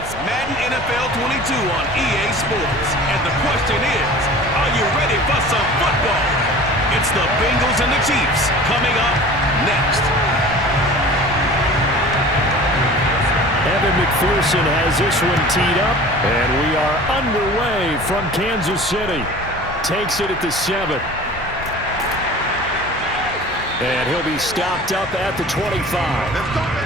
It's Madden NFL 22 on EA Sports. And the question is, are you ready for some football? It's the Bengals and the Chiefs coming up next. Evan McPherson has this one teed up, and we are underway from Kansas City. Takes it at the 7. And he'll be stopped up at the 25.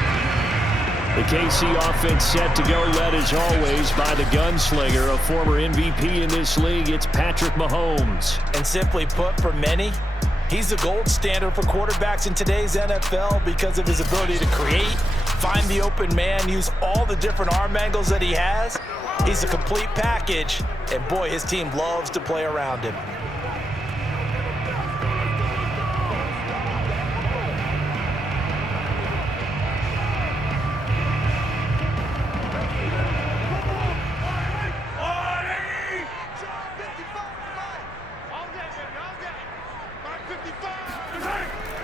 The KC offense set to go, led as always by the gunslinger, a former MVP in this league. It's Patrick Mahomes. And simply put, for many, he's the gold standard for quarterbacks in today's NFL because of his ability to create, find the open man, use all the different arm angles that he has. He's a complete package, and boy, his team loves to play around him.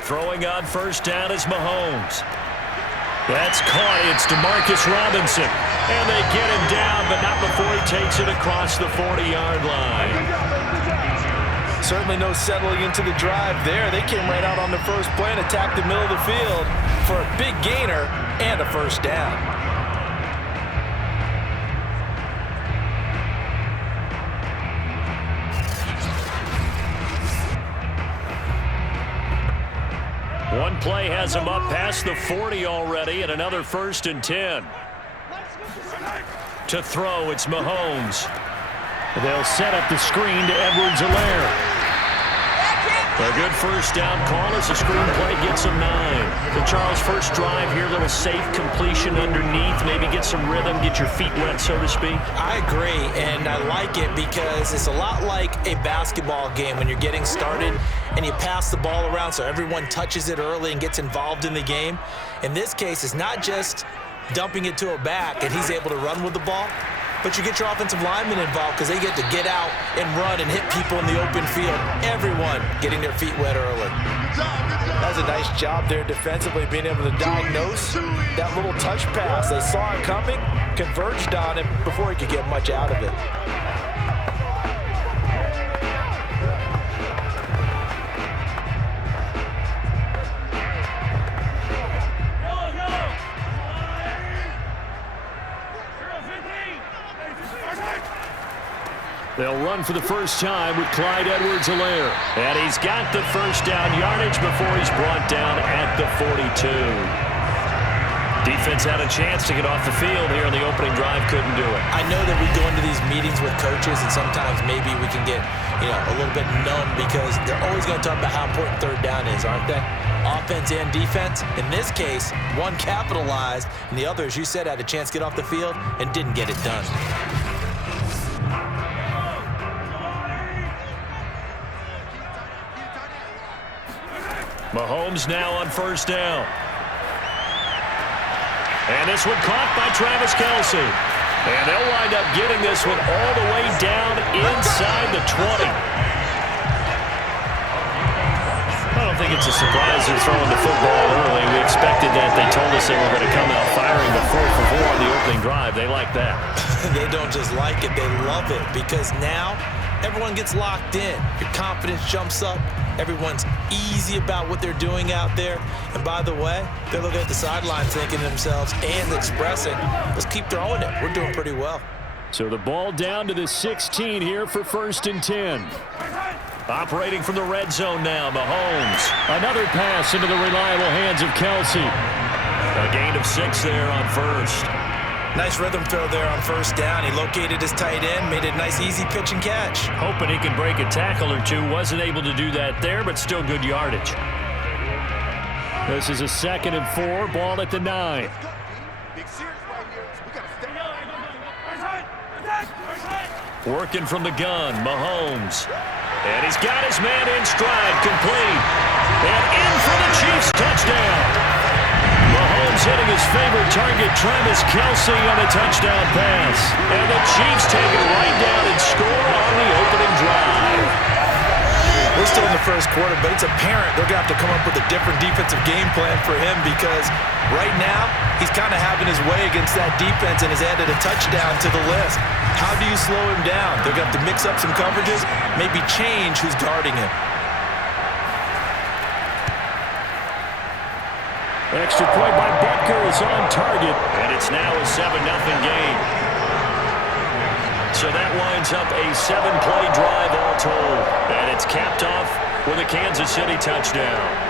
Throwing on first down is Mahomes. That's caught. It's DeMarcus Robinson. And they get him down, but not before he takes it across the 40-yard line. Certainly no settling into the drive there. They came right out on the first play and attacked the middle of the field for a big gainer and a first down. One play has him up past the 40 already, and another 1st and 10. To throw, it's Mahomes. They'll set up the screen to Edwards-Helaire. A good first down call as the screenplay gets him 9. So Charles, first drive here, little safe completion underneath, maybe get some rhythm, get your feet wet, so to speak. I agree, and I like it because it's a lot like a basketball game when you're getting started and you pass the ball around so everyone touches it early and gets involved in the game. In this case, it's not just dumping it to a back and he's able to run with the ball, but you get your offensive linemen involved because they get to get out and run and hit people in the open field. Everyone getting their feet wet early. That was a nice job there defensively, being able to diagnose that little touch pass. They saw it coming, converged on him before he could get much out of it. They'll run for the first time with Clyde Edwards-Helaire. And he's got the first down yardage before he's brought down at the 42. Defense had a chance to get off the field here in the opening drive, couldn't do it. I know that we go into these meetings with coaches and sometimes maybe we can get, a little bit numb because they're always going to talk about how important third down is, aren't they? Offense and defense. In this case, one capitalized and the other, as you said, had a chance to get off the field and didn't get it done. Mahomes now on first down. And this one caught by Travis Kelce. And they'll wind up getting this one all the way down inside the 20. I don't think it's a surprise they're throwing the football early. We expected that. They told us they were going to come out firing the 4-for-4 on the opening drive. They like that. They don't just like it, they love it because now everyone gets locked in. Your confidence jumps up. Everyone's easy about what they're doing out there. And by the way, they're looking at the sideline thinking to themselves and expressing, let's keep throwing it. We're doing pretty well. So the ball down to the 16 here for 1st and 10. Operating from the red zone now, Mahomes. Another pass into the reliable hands of Kelce. A gain of 6 there on first. Nice rhythm throw there on first down. He located his tight end, made it a nice easy pitch and catch. Hoping he can break a tackle or two. Wasn't able to do that there, but still good yardage. This is a 2nd and 4, ball at the 9. Working from the gun, Mahomes. And he's got his man in stride, complete. And in for the Chiefs touchdown. Mahomes hitting his favorite target, Travis Kelce, on a touchdown pass. And the Chiefs take it right down and score on the opening drive. We're still in the first quarter, but it's apparent they're going to have to come up with a different defensive game plan for him because right now he's kind of having his way against that defense and has added a touchdown to the list. How do you slow him down? They're going to have to mix up some coverages, maybe change who's guarding him. Extra point by Butker is on target, and it's now a 7-0 game. So that winds up a 7-play drive all told, and it's capped off with a Kansas City touchdown.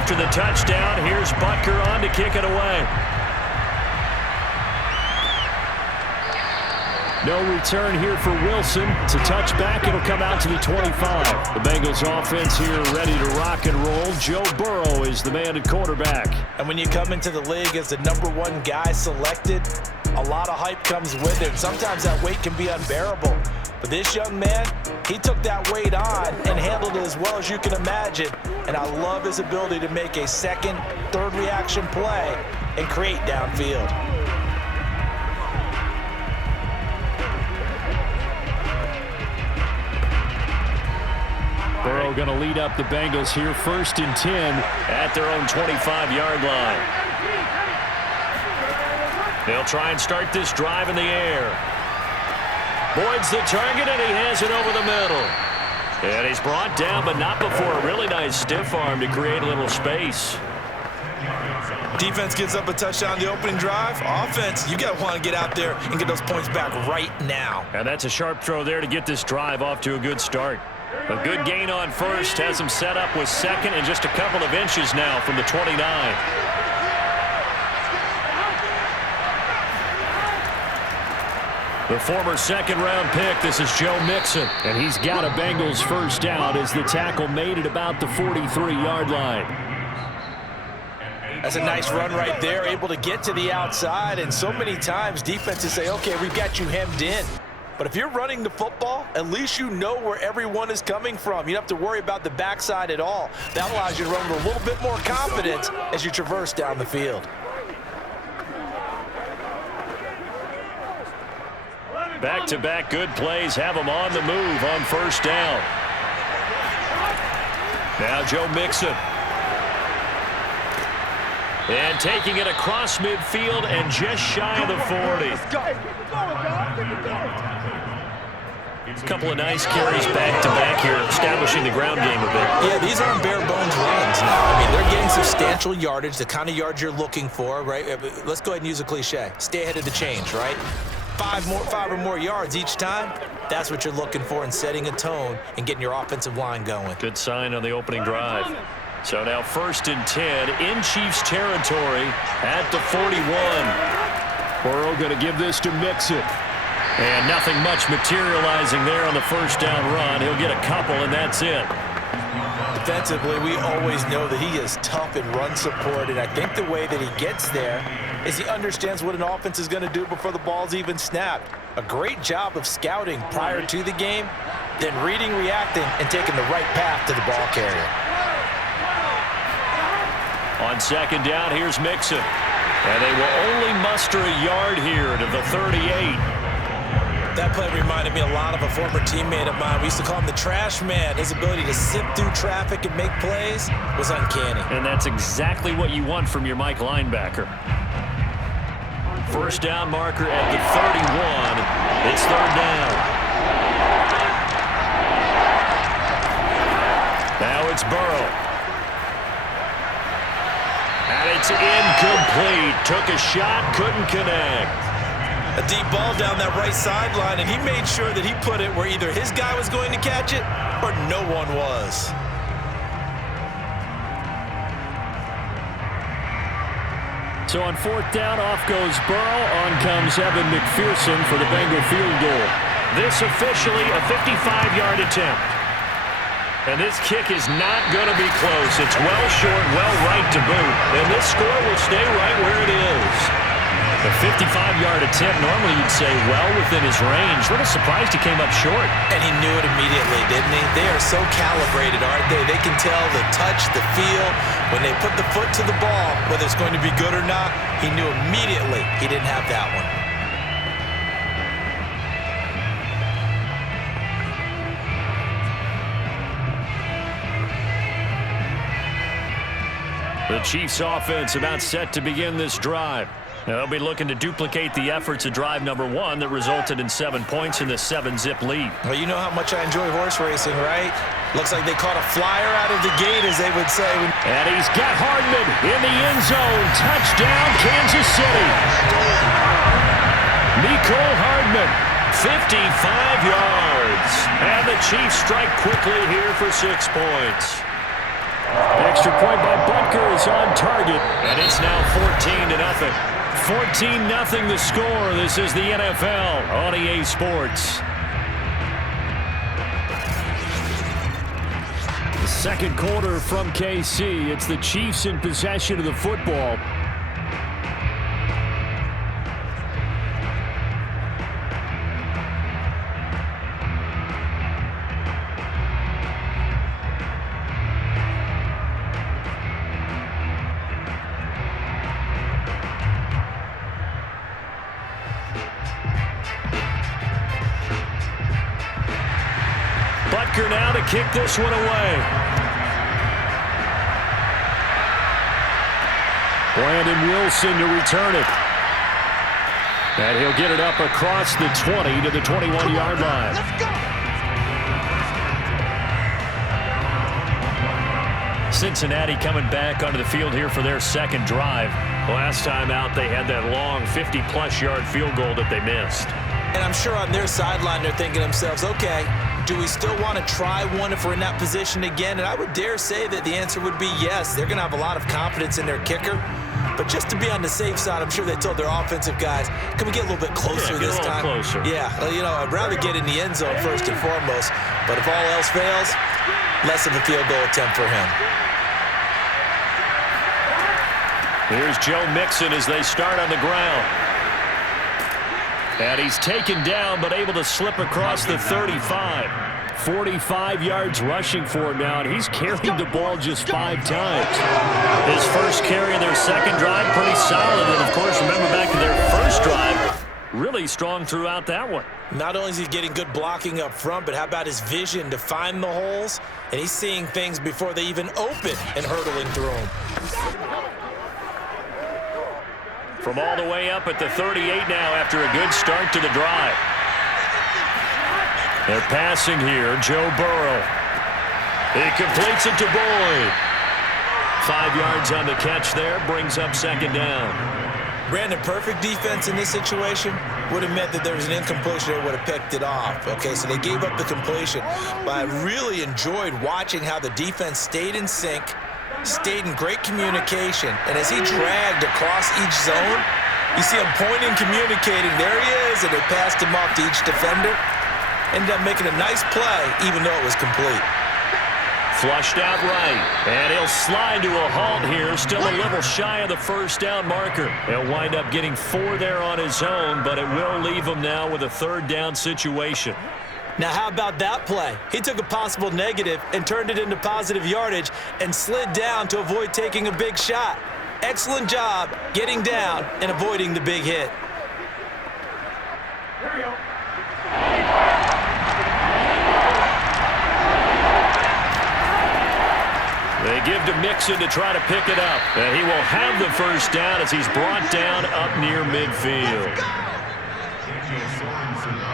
After the touchdown, here's Butker on to kick it away. No return here for Wilson. It's a touchback. It'll come out to the 25. The Bengals offense here ready to rock and roll. Joe Burrow is the man at quarterback. And when you come into the league as the #1 guy selected, a lot of hype comes with it. Sometimes that weight can be unbearable. But this young man, he took that weight on and handled it as well as you can imagine. And I love his ability to make a second, third reaction play and create downfield. Burrow going to lead up the Bengals here, 1st and 10 at their own 25-yard line. They'll try and start this drive in the air. Boyd's the target, and he has it over the middle. And he's brought down, but not before a really nice stiff arm to create a little space. Defense gives up a touchdown on the opening drive. Offense, you got to want to get out there and get those points back right now. And that's a sharp throw there to get this drive off to a good start. A good gain on first has him set up with second and just a couple of inches now from the 29. The former second-round pick, this is Joe Mixon. And he's got a Bengals first down as the tackle made it about the 43-yard line. That's a nice run right there, able to get to the outside. And so many times defenses say, okay, we've got you hemmed in. But if you're running the football, at least you know where everyone is coming from. You don't have to worry about the backside at all. That allows you to run with a little bit more confidence as you traverse down the field. Back-to-back good plays have him on the move on first down. Now Joe Mixon. And taking it across midfield and just shy of the 40. A couple of nice carries back-to-back here, establishing the ground game a bit. Yeah, these aren't bare-bones runs now. I mean, they're getting substantial yardage, the kind of yards you're looking for, right? Let's go ahead and use a cliche. Stay ahead of the change, right? Five or more yards each time, that's what you're looking for in setting a tone and getting your offensive line going. Good sign on the opening drive. So now 1st and 10 in Chiefs territory at the 41. Burrow going to give this to Mixon. And nothing much materializing there on the first down run. He'll get a couple, and that's it. Defensively, we always know that he is tough in run support, and I think the way that he gets there is he understands what an offense is going to do before the ball's even snapped. A great job of scouting prior to the game, then reading, reacting, and taking the right path to the ball carrier. On second down, here's Mixon. And they will only muster a yard here to the 38. That play reminded me a lot of a former teammate of mine. We used to call him the trash man. His ability to sift through traffic and make plays was uncanny. And that's exactly what you want from your Mike linebacker. First down marker at the 31. It's third down. Now it's Burrow. And it's incomplete. Took a shot, couldn't connect. A deep ball down that right sideline, and he made sure that he put it where either his guy was going to catch it or no one was. So on fourth down, off goes Burrow. On comes Evan McPherson for the Bengal field goal. This officially a 55-yard attempt. And this kick is not going to be close. It's well short, well right to boot. And this score will stay right where it is. A 55-yard attempt, normally you'd say well within his range. A little surprised he came up short. And he knew it immediately, didn't he? They are so calibrated, aren't they? They can tell the touch, the feel. When they put the foot to the ball, whether it's going to be good or not, he knew immediately he didn't have that one. The Chiefs offense about set to begin this drive. They'll be looking to duplicate the efforts of drive number 1 that resulted in 7 points in the 7-zip lead. Well, you know how much I enjoy horse racing, right? Looks like they caught a flyer out of the gate, as they would say. And he's got Hardman in the end zone. Touchdown, Kansas City. Mecole Hardman, 55 yards. And the Chiefs strike quickly here for 6 points. Extra point by Butker is on target, and it's now 14-0. 14-0 the score. This is the NFL on EA Sports. The second quarter from KC. It's the Chiefs in possession of the football. Now to kick this one away. Brandon Wilson to return it. And he'll get it up across the 20 to the 21-yard line. Let's go. Cincinnati coming back onto the field here for their second drive. Last time out, they had that long 50-plus yard field goal that they missed. And I'm sure on their sideline they're thinking to themselves, okay, do we still want to try one if we're in that position again? And I would dare say that the answer would be yes. They're going to have a lot of confidence in their kicker. But just to be on the safe side, I'm sure they told their offensive guys, can we get a little bit closer this time? Closer. Yeah, well, you know, I'd rather get in the end zone first and foremost. But if all else fails, less of a field goal attempt for him. Here's Joe Mixon as they start on the ground. And he's taken down, but able to slip across the 35. 45 yards rushing for him now, and he's carried the ball just 5 times. His first carry of their second drive, pretty solid. And, of course, remember back to their first drive, really strong throughout that one. Not only is he getting good blocking up front, but how about his vision to find the holes? And he's seeing things before they even open and hurtling through them. From all the way up at the 38 now after a good start to the drive. They're passing here, Joe Burrow. He completes it to Boyd. 5 yards on the catch there, brings up second down. Brandon, perfect defense in this situation would have meant that there was an incompletion. They would have picked it off. Okay, so they gave up the completion. But I really enjoyed watching how the defense stayed in sync, stayed in great communication, and as he dragged across each zone, you see him pointing, communicating. There he is, and they passed him off to each defender. Ended up making a nice play, even though it was complete. Flushed out right, and he'll slide to a halt here, still a little shy of the first down marker. He'll wind up getting 4 there on his own, but it will leave him now with a third down situation. Now, how about that play? He took a possible negative and turned it into positive yardage and slid down to avoid taking a big shot. Excellent job getting down and avoiding the big hit. Here we go. They give to Mixon to try to pick it up. And he will have the first down as he's brought down up near midfield.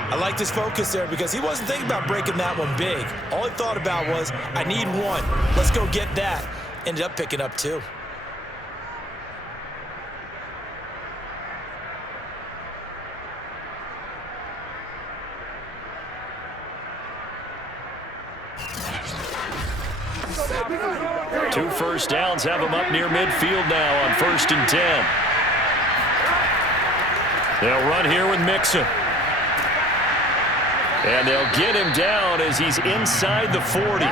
I like this focus there because he wasn't thinking about breaking that one big. All he thought about was, I need 1. Let's go get that. Ended up picking up 2. Two first downs have him up near midfield now on 1st and 10. They'll run here with Mixon. And they'll get him down as he's inside the 40.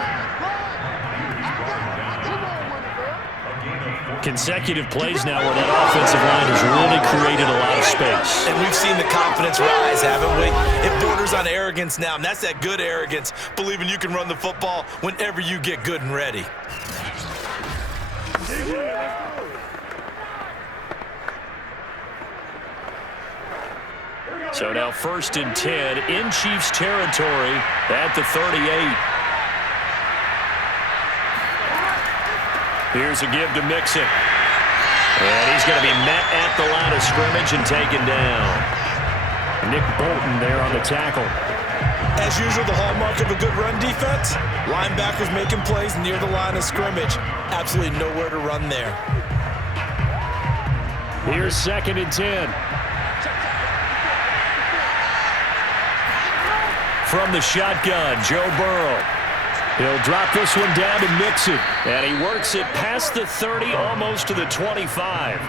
Consecutive plays now where that offensive line has really created a lot of space. And we've seen the confidence rise, haven't we? It borders on arrogance now, and that's that good arrogance, believing you can run the football whenever you get good and ready. So now 1st and 10 in Chiefs territory at the 38. Here's a give to Mixon. And he's going to be met at the line of scrimmage and taken down. Nick Bolton there on the tackle. As usual, the hallmark of a good run defense, linebackers making plays near the line of scrimmage. Absolutely nowhere to run there. Here's 2nd and 10. From the shotgun, Joe Burrow. He'll drop this one down to Mixon. And he works it past the 30, almost to the 25.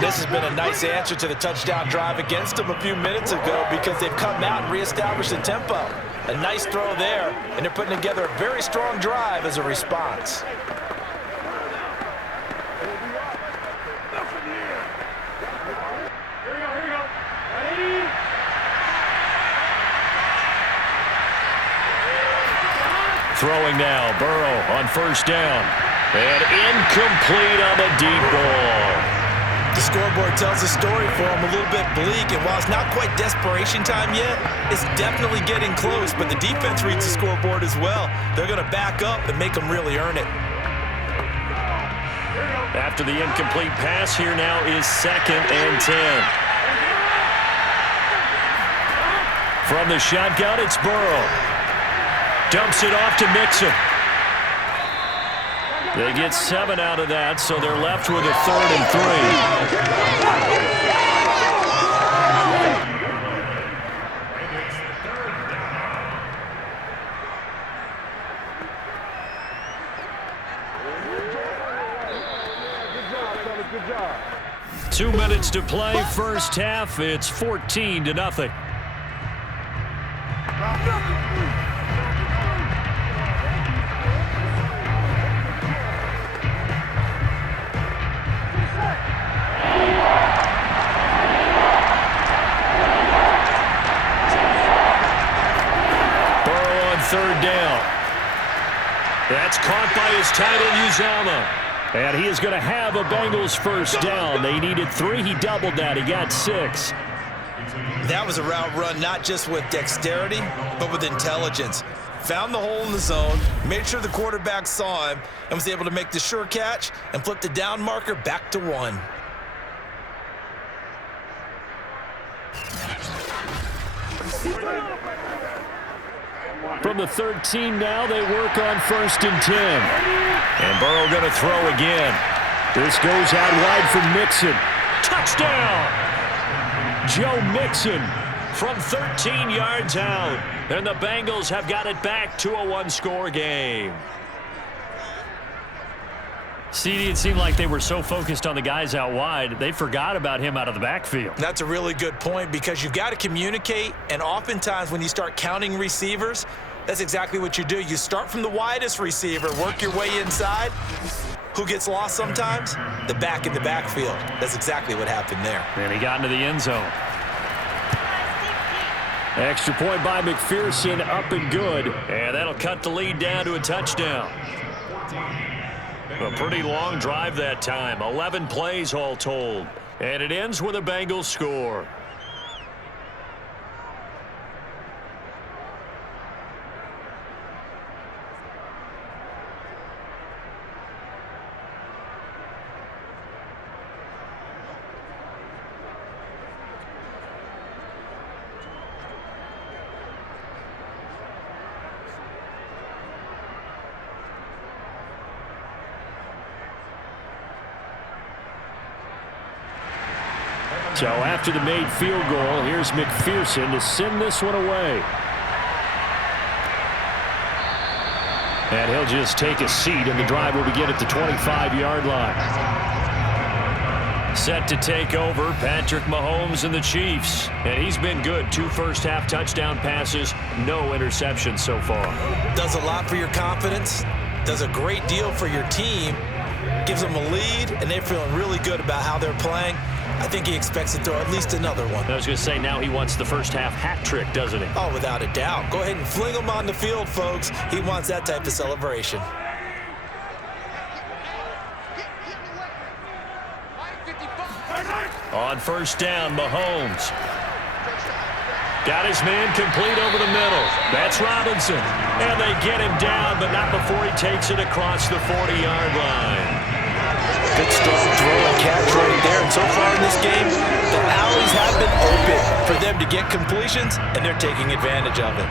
This has been a nice answer to the touchdown drive against them a few minutes ago because they've come out and reestablished the tempo. A nice throw there, and they're putting together a very strong drive as a response. Throwing now, Burrow on 1st down. And incomplete on the deep ball. The scoreboard tells a story for him, a little bit bleak, and while it's not quite desperation time yet, it's definitely getting close, but the defense reads the scoreboard as well. They're going to back up and make them really earn it. After the incomplete pass, here now is 2nd and 10. From the shotgun, it's Burrow. Dumps it off to Mixon. They get 7 out of that, so they're left with a 3rd and 3. 2 minutes to play, 1st half. It's 14-0. Burrow on 3rd down. That's caught by his tight end, Uzomah. And he is going to have a Bengals 1st down. They needed 3. He doubled that. He got 6. That was a route run not just with dexterity, but with intelligence. Found the hole in the zone, made sure the quarterback saw him, and was able to make the sure catch and flip the down marker back to 1. From the 13 now, they work on 1st and 10. And Burrow going to throw again. This goes out wide for Mixon. Touchdown! Joe Mixon from 13 yards out. And the Bengals have got it back to a 1-score game. CD, it seemed like they were so focused on the guys out wide, they forgot about him out of the backfield. That's a really good point because you've got to communicate, and oftentimes when you start counting receivers, that's exactly what you do. You start from the widest receiver, work your way inside. Who gets lost sometimes? The back in the backfield. That's exactly what happened there. And he got into the end zone. Extra point by McPherson, up and good. And that'll cut the lead down to a touchdown. A pretty long drive that time. 11 plays all told. And it ends with a Bengals score. So after the made field goal, here's McPherson to send this one away. And he'll just take a seat, and the drive will begin at the 25-yard line. Set to take over, Patrick Mahomes and the Chiefs. And he's been good. 2 first-half touchdown passes, no interceptions so far. Does a lot for your confidence, does a great deal for your team, gives them a lead, and they're feeling really good about how they're playing. I think he expects to throw at least another one. I was going to say, now he wants the first-half hat trick, doesn't he? Oh, without a doubt. Go ahead and fling him on the field, folks. He wants that type of celebration. On first down, Mahomes. Got his man complete over the middle. That's Robinson. And they get him down, but not before he takes it across the 40-yard line. Good strong throw and catch right there. And so far in this game, the alleys have been open for them to get completions, and they're taking advantage of it.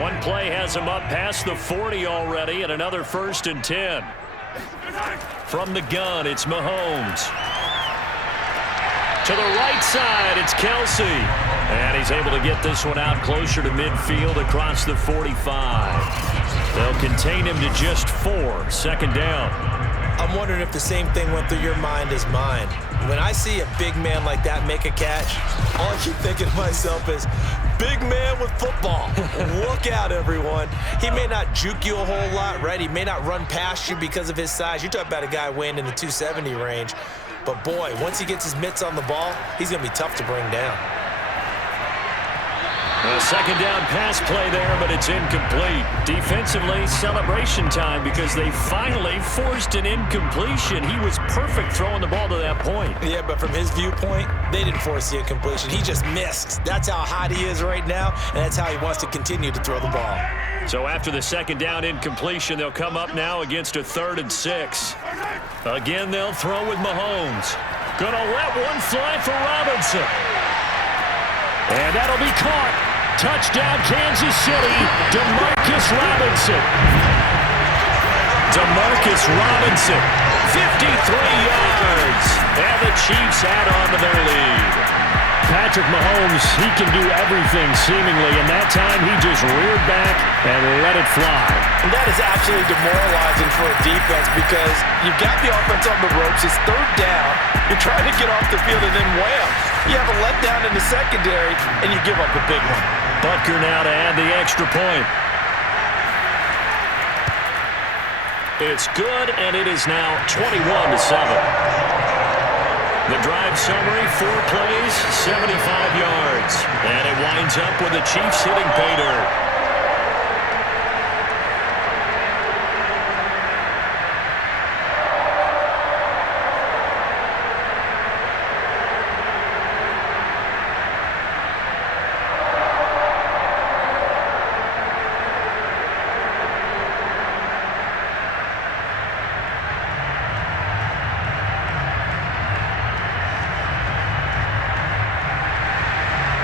One play has him up past the 40 already, and another 1st and 10. From the gun, it's Mahomes. To the right side, it's Kelsey. And he's able to get this one out closer to midfield across the 45. They'll contain him to just 4, 2nd down. I'm wondering if the same thing went through your mind as mine. When I see a big man like that make a catch, all I keep thinking to myself is, big man with football. Look out, everyone. He may not juke you a whole lot, right? He may not run past you because of his size. You're talking about a guy weighing in the 270 range. But, boy, once he gets his mitts on the ball, he's going to be tough to bring down. A 2nd down pass play there, but it's incomplete. Defensively, celebration time because they finally forced an incompletion. He was perfect throwing the ball to that point. Yeah, but from his viewpoint, they didn't force the incompletion. He just missed. That's how hot he is right now, and that's how he wants to continue to throw the ball. So after the 2nd down incompletion, they'll come up now against a 3rd and 6. Again, they'll throw with Mahomes. Gonna let one fly for Robinson. And that'll be caught. Touchdown, Kansas City. DeMarcus Robinson. DeMarcus Robinson, 53 yards. And the Chiefs add on to their lead. Patrick Mahomes, he can do everything seemingly, and that time he just reared back and let it fly. And that is absolutely demoralizing for a defense because you've got the offense on the ropes. It's 3rd down. You're trying to get off the field, and then wham, you have a letdown in the secondary, and you give up a big one. Butker now to add the extra point. It's good, and it is now 21-7. The drive summary, 4 plays, 75 yards. And it winds up with the Chiefs hitting pay dirt.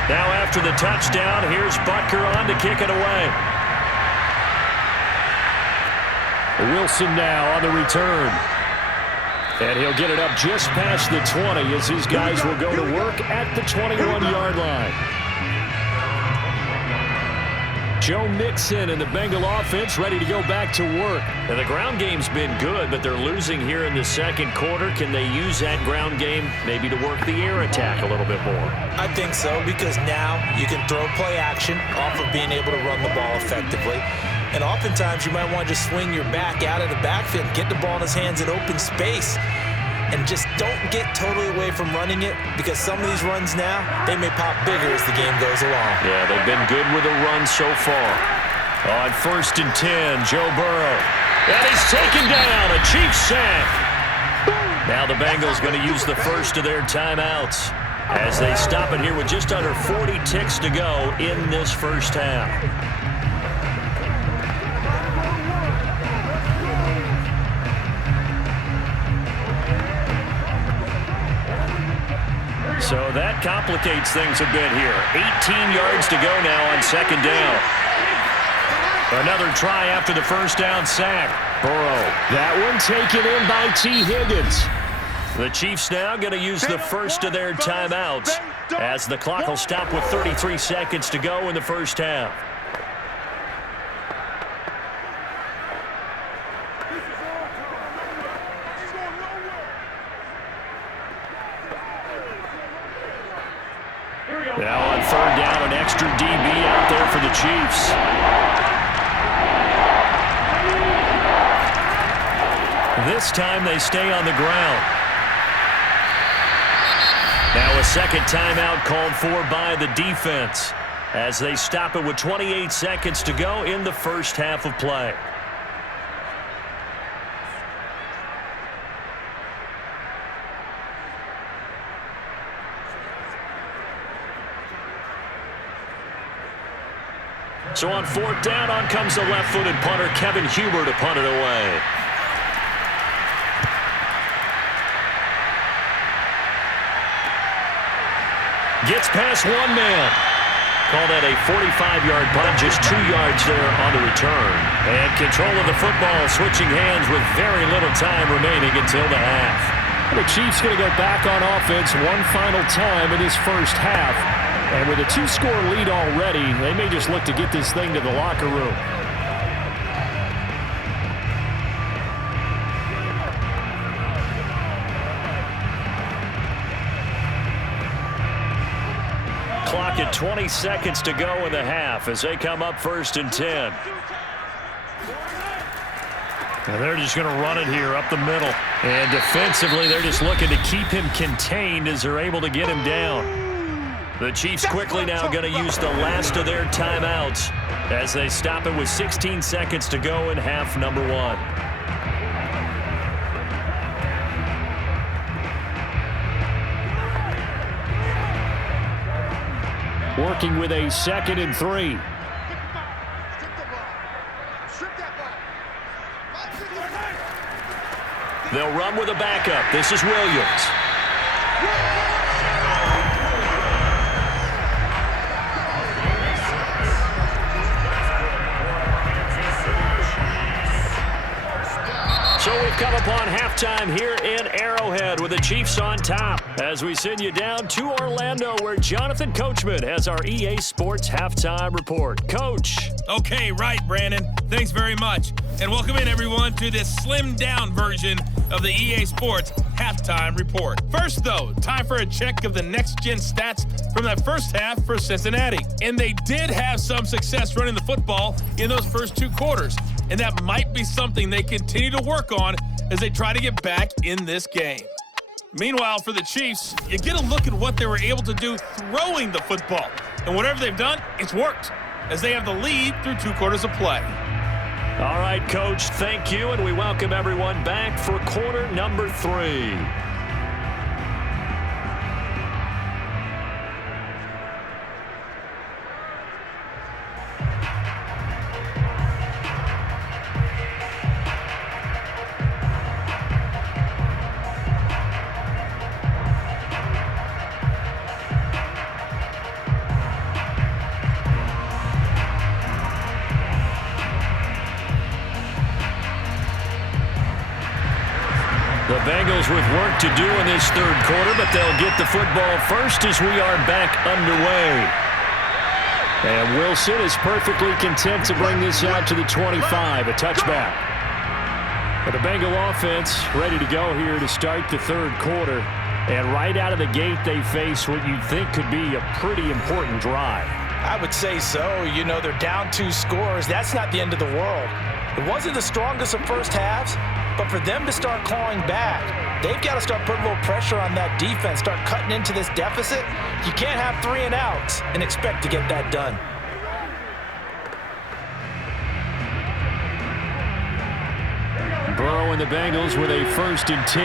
Now after the touchdown, here's Butker on to kick it away. Wilson now on the return. And he'll get it up just past the 20 as his guys will go to work at the 21-yard line. Joe Mixon and the Bengal offense ready to go back to work. And the ground game's been good, but they're losing here in the 2nd quarter. Can they use that ground game maybe to work the air attack a little bit more? I think so, because now you can throw play action off of being able to run the ball effectively. And oftentimes you might want to just swing your back out of the backfield, get the ball in his hands in open space, and just don't get totally away from running it, because some of these runs now, they may pop bigger as the game goes along. Yeah, they've been good with a run so far. On 1st and 10, Joe Burrow. And he's taken down, a Chiefs sack. Now the Bengals going to use the first of their timeouts as they stop it here with just under 40 ticks to go in this first half. So that complicates things a bit here. 18 yards to go now on 2nd down. Another try after the first down sack. Burrow. That one taken in by T. Higgins. The Chiefs now going to use the first of their timeouts as the clock will stop with 33 seconds to go in the first half. Now on third down, an extra DB out there for the Chiefs. This time they stay on the ground. Now a second timeout called for by the defense as they stop it with 28 seconds to go in the first half of play. So on fourth down, on comes the left-footed punter, Kevin Huber, to punt it away. Gets past one man. Call that a 45-yard punt, just 2 yards there on the return. And control of the football switching hands with very little time remaining until the half. The Chiefs going to go back on offense one final time in this first half. And with a 2-score lead already, they may just look to get this thing to the locker room. Clock at 20 seconds to go in the half as they come up 1st and 10. Now they're just going to run it here up the middle. And defensively, they're just looking to keep him contained as they're able to get him down. The Chiefs quickly now going to use the last of their timeouts as they stop it with 16 seconds to go in half number 1. Working with a 2nd and 3. They'll run with a backup. This is Williams. So we've come upon halftime here in Arrowhead with the Chiefs on top as we send you down to Orlando where Jonathan Coachman has our EA Sports Halftime Report. Coach. Okay, right, Brandon. Thanks very much. And welcome in, everyone, to this slimmed-down version of the EA Sports Halftime Report. First, though, time for a check of the next-gen stats from that first half for Cincinnati. And they did have some success running the football in those first 2 quarters. And that might be something they continue to work on as they try to get back in this game. Meanwhile, for the Chiefs, you get a look at what they were able to do throwing the football. And whatever they've done, it's worked, as they have the lead through 2 quarters of play. All right, Coach, thank you, and we welcome everyone back for quarter number 3. The Bengals with work to do in this 3rd quarter, but they'll get the football first as we are back underway. And Wilson is perfectly content to bring this out to the 25, a touchback. But the Bengal offense ready to go here to start the 3rd quarter. And right out of the gate, they face what you think could be a pretty important drive. I would say so. You know, they're down 2 scores. That's not the end of the world. It wasn't the strongest of first halves, but for them to start clawing back, they've got to start putting a little pressure on that defense, start cutting into this deficit. You can't have 3 and outs and expect to get that done. Burrow and the Bengals with a 1st and 10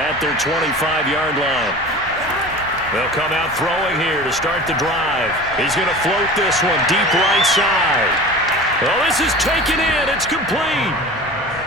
at their 25-yard line. They'll come out throwing here to start the drive. He's going to float this one deep right side. Well, this is taken in. It's complete.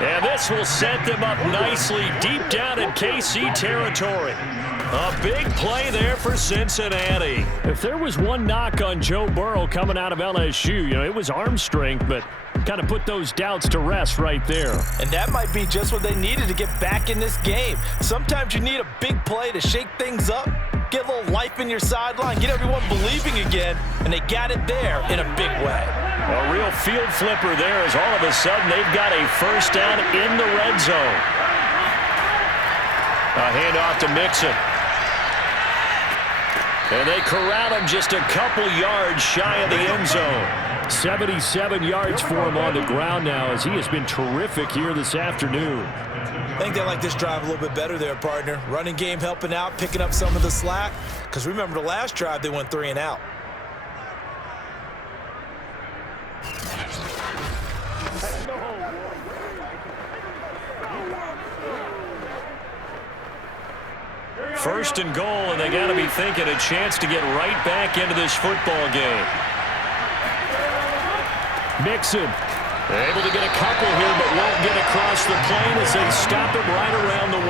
And this will set them up nicely deep down in KC territory. A big play there for Cincinnati. If there was one knock on Joe Burrow coming out of LSU, you know, it was arm strength, but kind of put those doubts to rest right there. And that might be just what they needed to get back in this game. Sometimes you need a big play to shake things up, get a little life in your sideline, get everyone believing again, and they got it there in a big way. A real field flipper there as all of a sudden they've got a first down in the red zone. A handoff to Mixon. And they corral him just a couple yards shy of the end zone. 77 yards for him on the ground now as he has been terrific here this afternoon. I think they like this drive a little bit better there, partner. Running game helping out, picking up some of the slack. Because remember the last drive, they went 3 and out. First and goal, and they got to be thinking a chance to get right back into this football game. Mixon. Able to get a couple here, but won't get across the plane as they stop him right around the 1.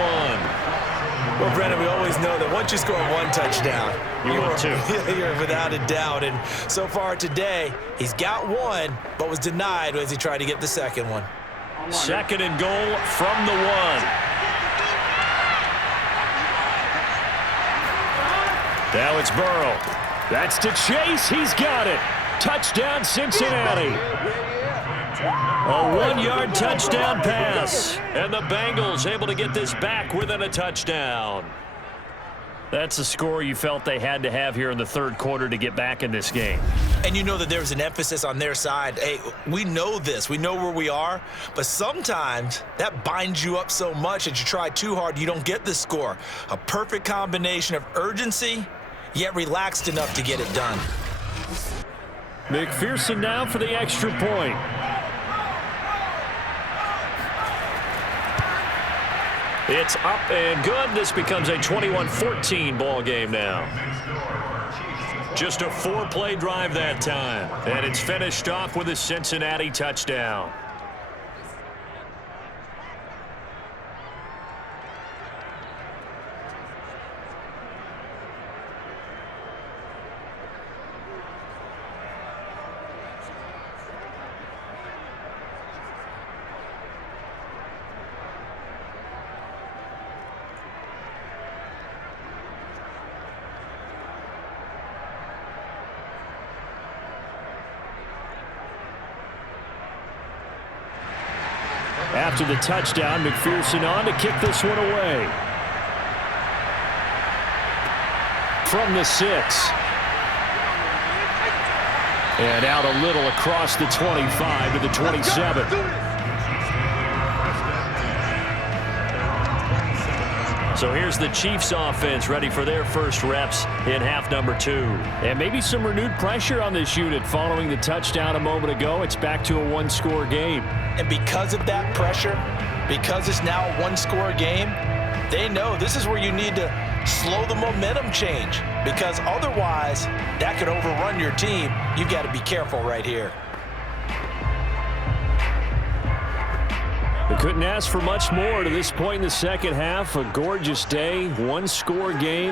Well, Brennan, we always know that once you score 1 touchdown, you're without a doubt. And so far today, he's got 1, but was denied as he tried to get the second one. Second and goal from the 1. Now it's Burrow. That's to Chase. He's got it. Touchdown, Cincinnati. A 1-yard touchdown pass. And the Bengals able to get this back within a touchdown. That's a score you felt they had to have here in the third quarter to get back in this game. And you know that there's an emphasis on their side. Hey, we know this. We know where we are. But sometimes that binds you up so much that you try too hard, you don't get the score. A perfect combination of urgency, yet relaxed enough to get it done. McPherson now for the extra point. It's up and good. This becomes a 21-14 ball game now. Just a 4-play drive that time. And it's finished off with a Cincinnati touchdown. After the touchdown, McPherson on to kick this one away. From the 6. And out a little across the 25 to the 27. So here's the Chiefs offense ready for their first reps in half number 2. And maybe some renewed pressure on this unit following the touchdown a moment ago. It's back to a 1-score game. And because of that pressure, because it's now a 1-score game, they know this is where you need to slow the momentum change. Because otherwise, that could overrun your team. You've got to be careful right here. They couldn't ask for much more to this point in the second half. A gorgeous day, 1-score game.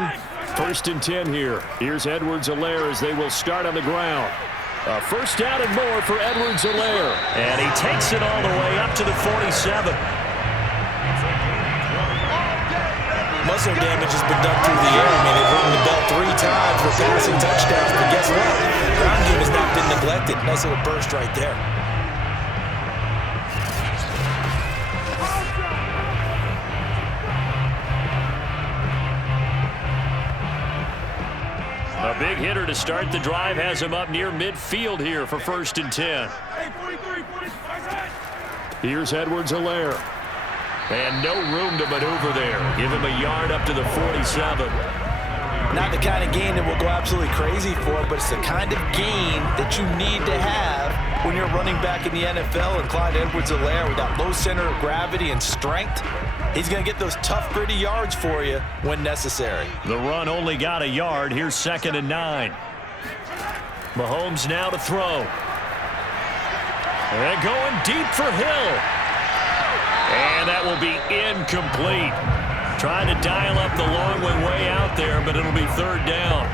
First and 10 here. Here's Edwards-Helaire as they will start on the ground. A first down and more for Edwards-Helaire. And he takes it all the way up to the 47. Muscle damage has been done through the air. I mean, they've rung the bell 3 times for passing touchdowns. But guess what? Ground game has not been neglected. Nice little burst right there. A big hitter to start the drive has him up near midfield here for first and 10. Here's Edwards-Helaire. And no room to maneuver there. Give him a yard up to the 47. Not the kind of gain that we'll go absolutely crazy for, but it's the kind of gain that you need to have when you're running back in the NFL. And Clyde Edwards-Helaire, with that low center of gravity and strength, he's going to get those tough, gritty yards for you when necessary. The run only got a yard. Here's second and 9. Mahomes now to throw. And going deep for Hill. And that will be incomplete. Trying to dial up the long way out there, but it'll be third down.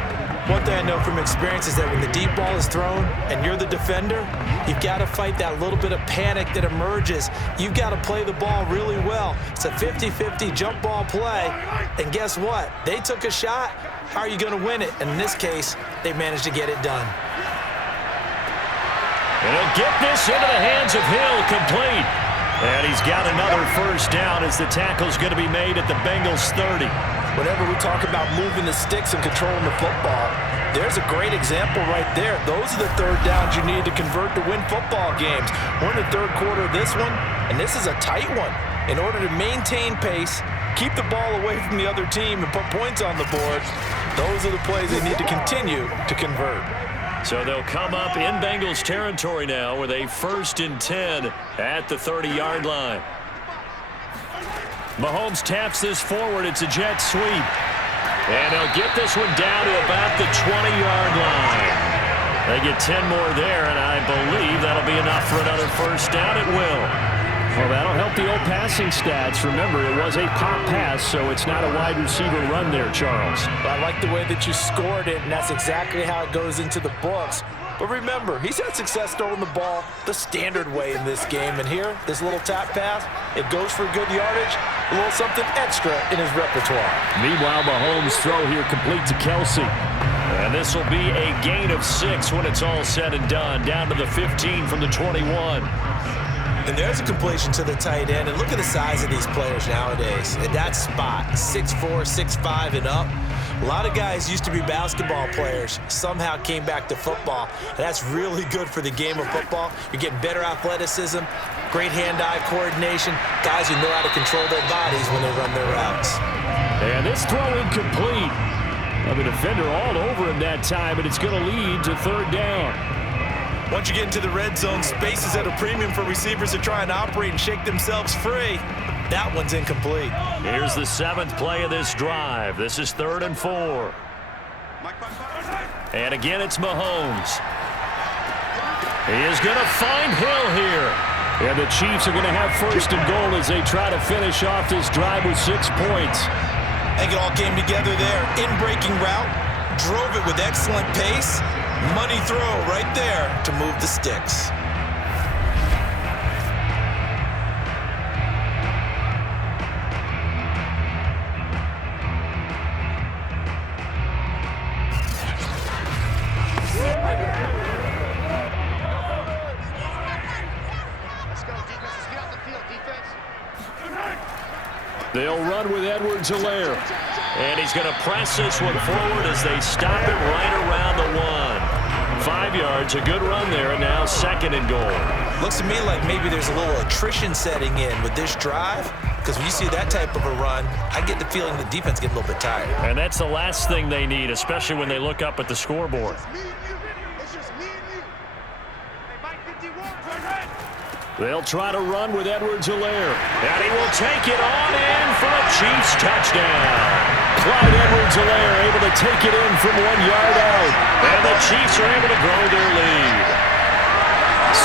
One thing I know from experience is that when the deep ball is thrown and you're the defender, you've got to fight that little bit of panic that emerges. You've got to play the ball really well. It's a 50-50 jump ball play. And guess what? They took a shot. how are you going to win it? And in this case, they managed to get it done. And he'll get this into the hands of Hill, complete. And he's got another first down as the tackle's going to be made at the Bengals 30. Whenever we talk about moving the sticks and controlling the football, there's a great example right there. Those are the third downs you need to convert to win football games. We're in the third quarter of this one, and this is a tight one. In order to maintain pace, keep the ball away from the other team, and put points on the board, those are the plays they need to continue to convert. So they'll come up in Bengals territory now with a 1st and 10 at the 30-yard line. Mahomes taps this forward. It's a jet sweep. And they'll get this one down to about the 20-yard line. They get 10 more there, and I believe that'll be enough for another first down. It will. Well, that'll help the old passing stats. Remember, it was a pop pass, so it's not a wide receiver run there, Charles. Well, I like the way that you scored it, and that's exactly how it goes into the books. But remember, he's had success throwing the ball the standard way in this game. And here, this little tap pass, it goes for good yardage, a little something extra in his repertoire. Meanwhile, Mahomes' throw here complete to Kelsey. And this will be a gain of 6 when it's all said and done, down to the 15 from the 21. And there's a completion to the tight end. And look at the size of these players nowadays. At that spot, 6'4", 6'5", and up. A lot of guys used to be basketball players, somehow came back to football. And that's really good for the game of football. You're getting better athleticism, great hand-eye coordination, guys who know how to control their bodies when they run their routes. And this throw incomplete. The defender all over him that time, and it's going to lead to third down. Once you get into the red zone, space is at a premium for receivers to try and operate and shake themselves free. That one's incomplete. Here's the 7th play of this drive. This is 3rd and 4. And again, it's Mahomes. He is going to find Hill here. And the Chiefs are going to have 1st and goal as they try to finish off this drive with 6 points. I think it all came together there. In-breaking route, drove it with excellent pace. Money throw right there to move the sticks. They'll run with Edwards-Helaire. And he's going to press this one forward as they stop it right around the 1. 5 yards, a good run there, and now 2nd and goal. Looks to me like maybe there's a little attrition setting in with this drive, because when you see that type of a run, I get the feeling the defense gets a little bit tired. And that's the last thing they need, especially when they look up at the scoreboard. They'll try to run with Edwards-Helaire. And he will take it on in for a Chiefs touchdown. Clyde Edwards-Helaire able to take it in from 1 yard out. And the Chiefs are able to grow their lead.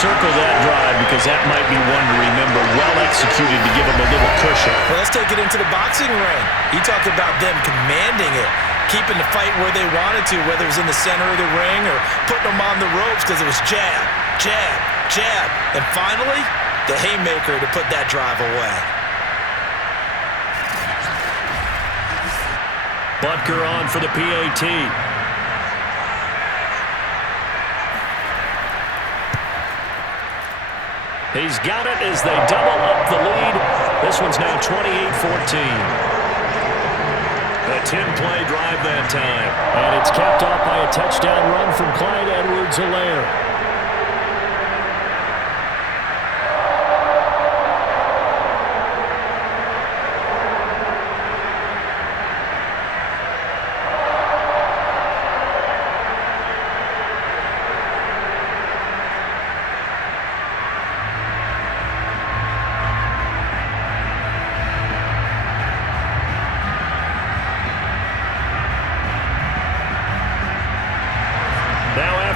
Circle that drive because that might be one to remember. Well executed to give them a little cushion. Well, let's take it into the boxing ring. You talked about them commanding it, keeping the fight where they wanted to, whether it was in the center of the ring or putting them on the ropes because it was jab, jab, jab. And finally, the haymaker to put that drive away. Butker on for the PAT. He's got it as they double up the lead. This one's now 28-14. A 10-play drive that time. And it's capped off by a touchdown run from Clyde Edwards-Helaire.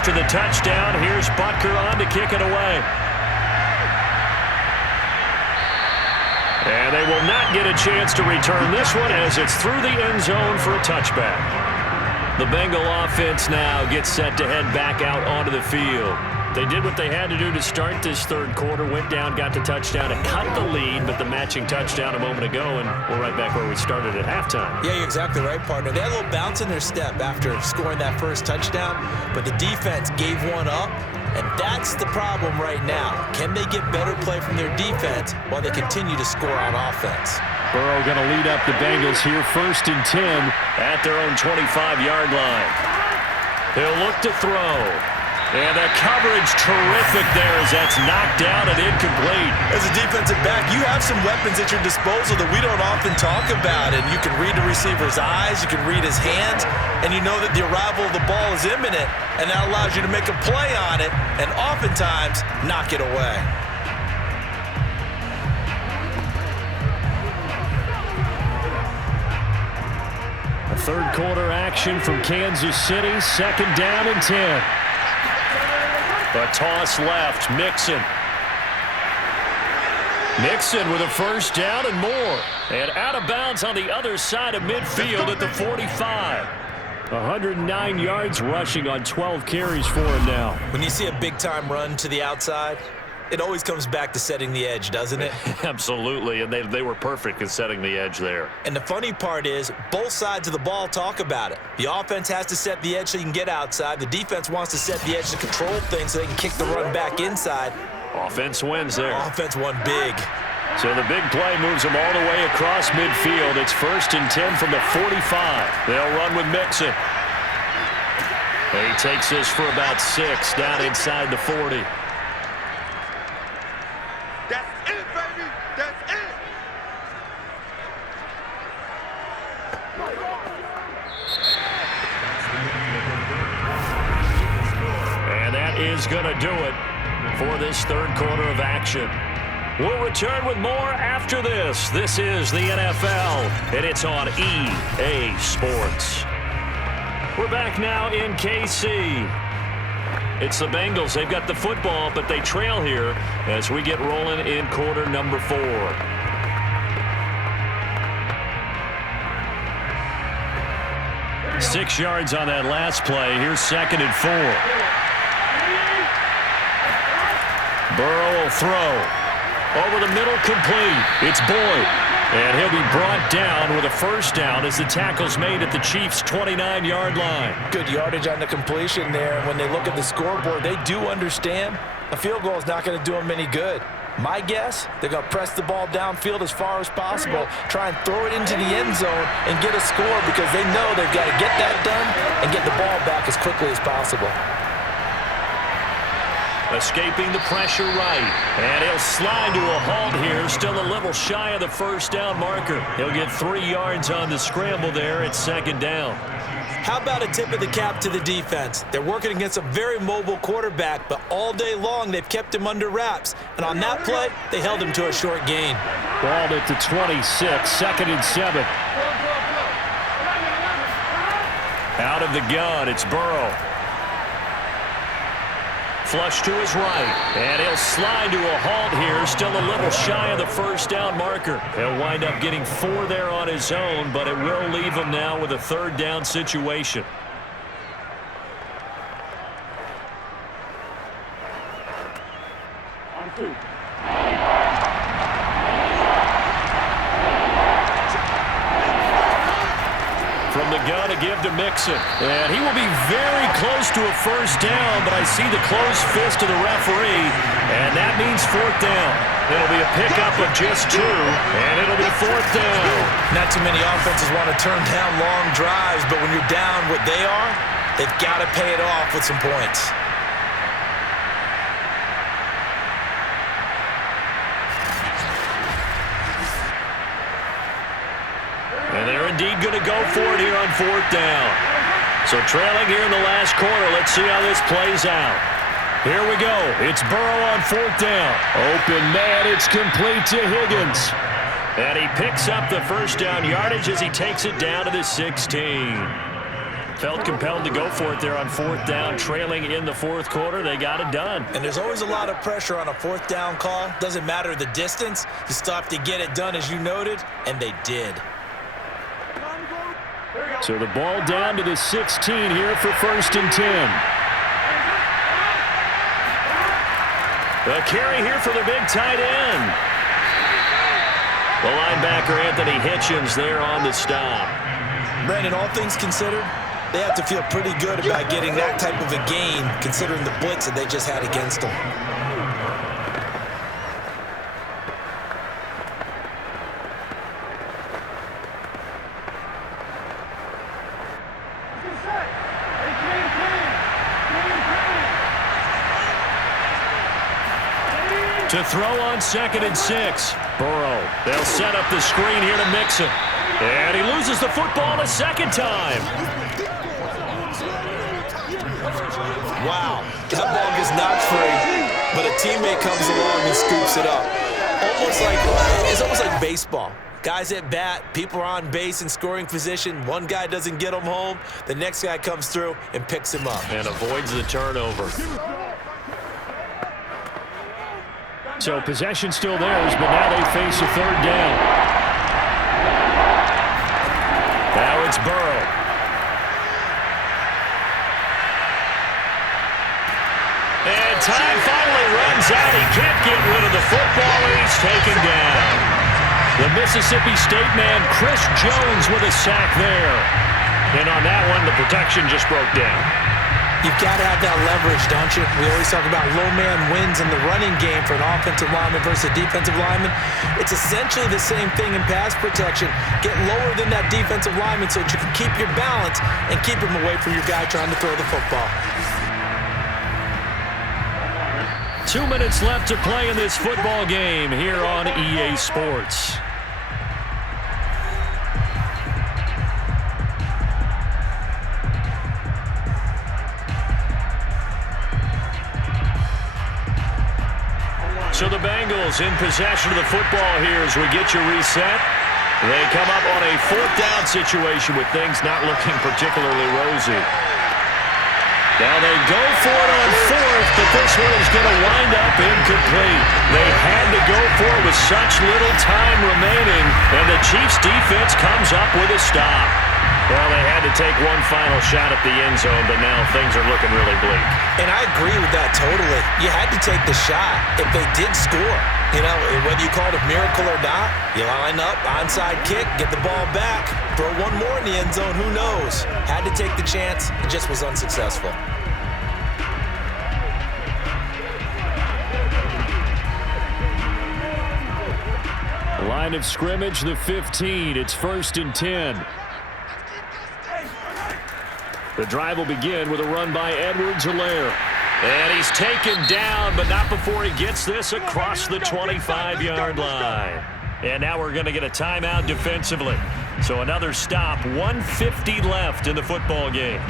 After the touchdown, here's Butker on to kick it away. And they will not get a chance to return this one as it's through the end zone for a touchback. The Bengal offense now gets set to head back out onto the field. They did what they had to do to start this third quarter, went down, got the touchdown, and cut the lead, but the matching touchdown a moment ago, and we're right back where we started at halftime. Yeah, you're exactly right, partner. They had a little bounce in their step after scoring that first touchdown, but the defense gave one up, and that's the problem right now. Can they get better play from their defense while they continue to score on offense? Burrow going to lead up the Bengals here, 1st and 10 at their own 25-yard line. He'll look to throw. And the coverage terrific there as that's knocked down and incomplete. As a defensive back, you have some weapons at your disposal that we don't often talk about. And you can read the receiver's eyes, you can read his hands, and you know that the arrival of the ball is imminent, and that allows you to make a play on it and oftentimes knock it away. A third quarter action from Kansas City, 2nd down and 10. A toss left, Mixon. Mixon with a first down and more. And out of bounds on the other side of midfield at the 45. 109 yards rushing on 12 carries for him now. When you see a big-time run to the outside, it always comes back to setting the edge, doesn't it? Absolutely, and they were perfect in setting the edge there. And the funny part is, both sides of the ball talk about it. The offense has to set the edge so you can get outside. The defense wants to set the edge to control things so they can kick the run back inside. Offense wins there. Offense won big. So the big play moves them all the way across midfield. It's 1st and 10 from the 45. They'll run with Mixon. He takes this for about 6 down inside the 40. That's it, baby. That's it. And that is going to do it for this third quarter of action. We'll return with more after this. This is the NFL, and it's on EA Sports. We're back now in KC. It's the Bengals. They've got the football, but they trail here as we get rolling in quarter number 4. Six yards on that last play. Here's 2nd and 4. Burrow will throw. Over the middle, complete. It's Boyd. And he'll be brought down with a first down as the tackle's made at the Chiefs' 29-yard line. Good yardage on the completion there. And when they look at the scoreboard, they do understand a field goal is not going to do them any good. My guess, they're going to press the ball downfield as far as possible, try and throw it into the end zone and get a score because they know they've got to get that done and get the ball back as quickly as possible. Escaping the pressure right. And he'll slide to a halt here. Still a little shy of the first down marker. He'll get 3 yards on the scramble there at 2nd down. How about a tip of the cap to the defense? They're working against a very mobile quarterback, but all day long they've kept him under wraps. And on that play, they held him to a short gain. Ball at the 26, 2nd and 7. Out of the gun, it's Burrow. Flush to his right, and he'll slide to a halt here, still a little shy of the first down marker. He'll wind up getting 4 there on his own, but it will leave him now with a 3rd down situation. From the gun to give to Mixon. And he will be very close to a first down, but I see the closed fist of the referee, and that means 4th down. It'll be a pickup of just 2, and it'll be 4th down. Not too many offenses want to turn down long drives, but when you're down what they are, they've got to pay it off with some points. And they're indeed going to go for it here on 4th down. So trailing here in the last quarter, let's see how this plays out. Here we go. It's Burrow on 4th down. Open man, it's complete to Higgins. And he picks up the first down yardage as he takes it down to the 16. Felt compelled to go for it there on 4th down, trailing in the 4th quarter. They got it done. And there's always a lot of pressure on a 4th down call. Doesn't matter the distance. You still have to get it done, as you noted, and they did. So the ball down to the 16 here for 1st and 10. The carry here for the big tight end. The linebacker, Anthony Hitchens, there on the stop. Brandon, all things considered, they have to feel pretty good about getting that type of a gain, considering the blitz that they just had against them. To throw on 2nd and 6. Burrow. They'll set up the screen here to Mixon. And he loses the football a second time. Wow. That ball gets knocked free, but a teammate comes along and scoops it up. It's almost like baseball. Guys at bat, people are on base in scoring position. One guy doesn't get him home. The next guy comes through and picks him up. And avoids the turnover. So possession still theirs, but now they face a 3rd down. Now it's Burrow. And time finally runs out. He can't get rid of the football, and he's taken down. The Mississippi State man, Chris Jones, with a sack there. And on that one, the protection just broke down. You've got to have that leverage, don't you? We always talk about low man wins in the running game for an offensive lineman versus a defensive lineman. It's essentially the same thing in pass protection. Get lower than that defensive lineman so that you can keep your balance and keep him away from your guy trying to throw the football. 2 minutes left to play in this football game here on EA Sports. So the Bengals in possession of the football here as we get you reset. They come up on a 4th down situation with things not looking particularly rosy. Now they go for it on 4th, but this one is going to wind up incomplete. They had to go for it with such little time remaining, and the Chiefs defense comes up with a stop. Well, they had to take one final shot at the end zone, but now things are looking really bleak. And I agree with that totally. You had to take the shot if they did score. You know, whether you call it a miracle or not, you line up, onside kick, get the ball back, throw one more in the end zone, who knows? Had to take the chance, it just was unsuccessful. Line of scrimmage, the 15. It's 1st and 10. The drive will begin with a run by Edwards-Helaire. And he's taken down, but not before he gets this across the 25-yard line. And now we're going to get a timeout defensively. So another stop, 1:50 left in the football game.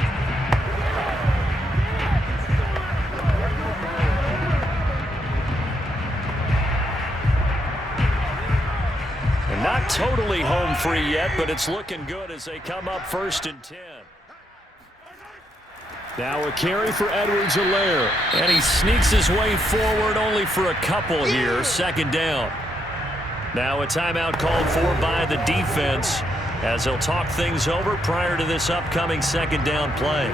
And not totally home free yet, but it's looking good as they come up 1st and 10. Now a carry for Edwards-Helaire. And he sneaks his way forward only for a couple here. 2nd down. Now a timeout called for by the defense as they'll talk things over prior to this upcoming 2nd down play.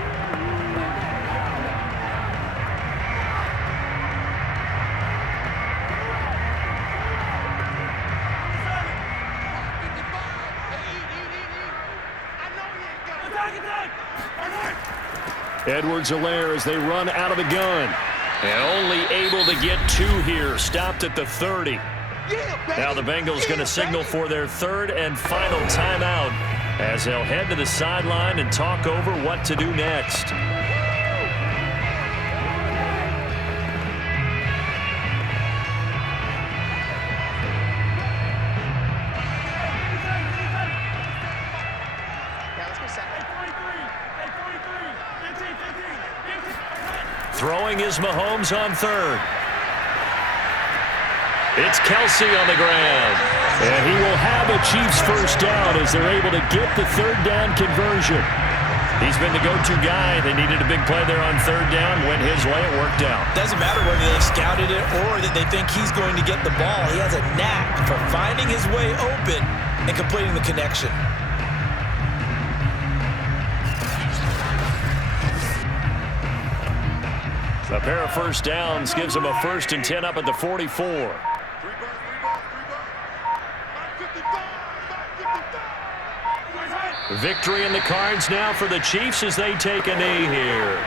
Edwards-Helaire as they run out of the gun. And only able to get 2 here. Stopped at the 30. Now the Bengals going to signal for their 3rd and final timeout as they'll head to the sideline and talk over what to do next. Throwing is Mahomes on 3rd. It's Kelsey on the ground. And he will have a Chiefs 1st down as they're able to get the 3rd down conversion. He's been the go-to guy. They needed a big play there on 3rd down. Went his way. It worked out. Doesn't matter whether they scouted it or that they think he's going to get the ball. He has a knack for finding his way open and completing the connection. A pair of first downs gives them a 1st and 10 up at the 44. Victory in the cards now for the Chiefs as they take a knee here.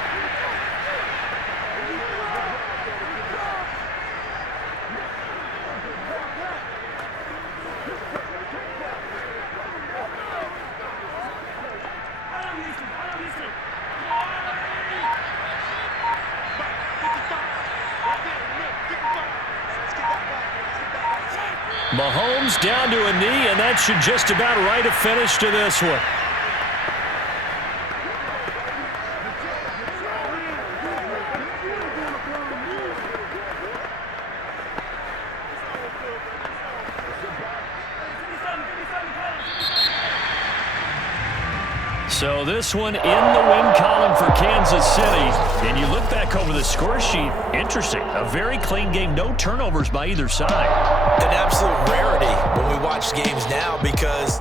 Mahomes down to a knee, and that should just about write a finish to this one. So this one in the win column for Kansas City. And you look back over the score sheet, interesting. A very clean game, no turnovers by either side. An absolute rarity when we watch games now because